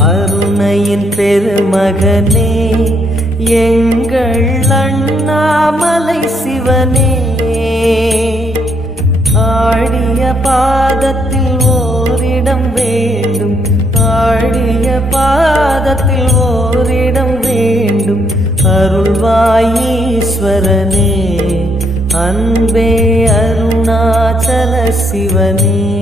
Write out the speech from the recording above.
அருணையின் பெருமகனே எங்கள் அண்ணாமலை சிவனே, ஆடிய பாதத்தில் ஓரிடம் வேண்டும், ஆடிய பாதத்தில் ஓரிடம் வேண்டும். அருள்வாயீஸ்வரனே, அன்பே அருணாச்சல சிவனே.